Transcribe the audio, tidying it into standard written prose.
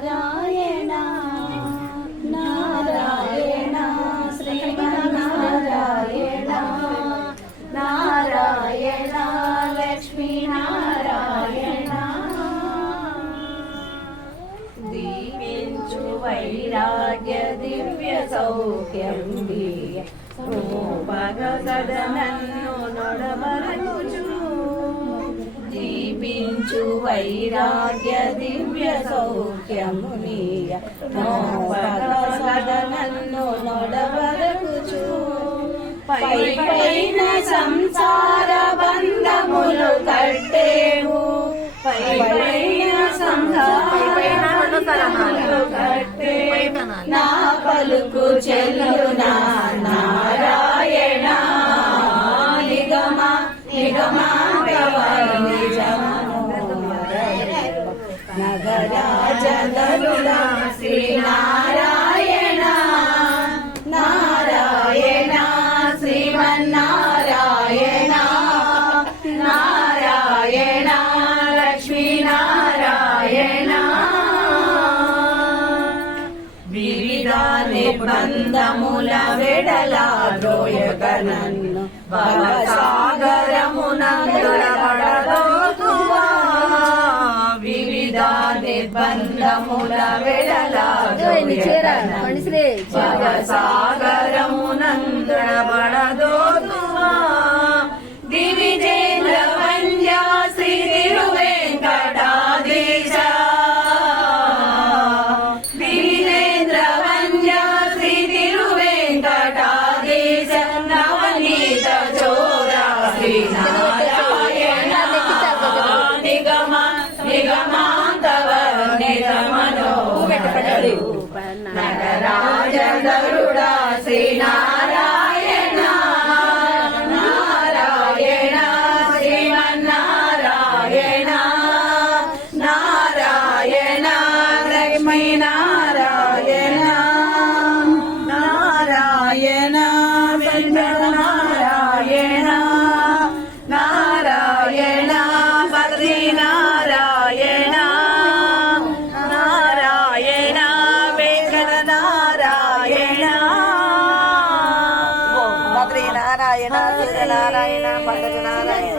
నారాయణ నారాయణ శ్రీమన్నారాయణ నారాయణ లక్ష్మీ నారాయణ దీవించు వైరాగ్య దివ్య సౌఖ్యం భగవదనన్ను నొడబరచుచు దీపించు వైరాగ్య దివ్య సౌఖ్యమునియ భగవదనన్ను నొడబరచుచు పైన సంసార బంధములు కట్టేవు పైన సంసార బంధములు కట్టే నా పలుకు చెల్లునా నారాయణ నిగమ నగరాజగరుడా శ్రీనారాయణ నారాయణ శ్రీమన్నారాయణ నారాయణ లక్ష్మీనారాయణ వివిధ నిర్బంధముల వెడలాద్రోయగనన్ను భవసాగరమునందులబడదోతువా వివిధ నిర్బంధముల వెడలాద్రోయగనన్ను భవసాగరమునందులబడదోతువా దివిజేంద్ర వంద్యా శ్రీ తిరువేంకటాద్రీశ నారాయణ నిగమ నిగమాంతవర్ణితమనో నగరాజగరుడా శ్రీనారాయణ నారాయణ శ్రీమన్నారాయణ నారాయణ లక్ష్మీ నారాయణ నారాయణ నారాయణ నారాయణ బద్రీ నారాయణ నారాయణ వెంకట నారాయణ బద్రీ నారాయణ నారాయణ పంకజ నారాయణ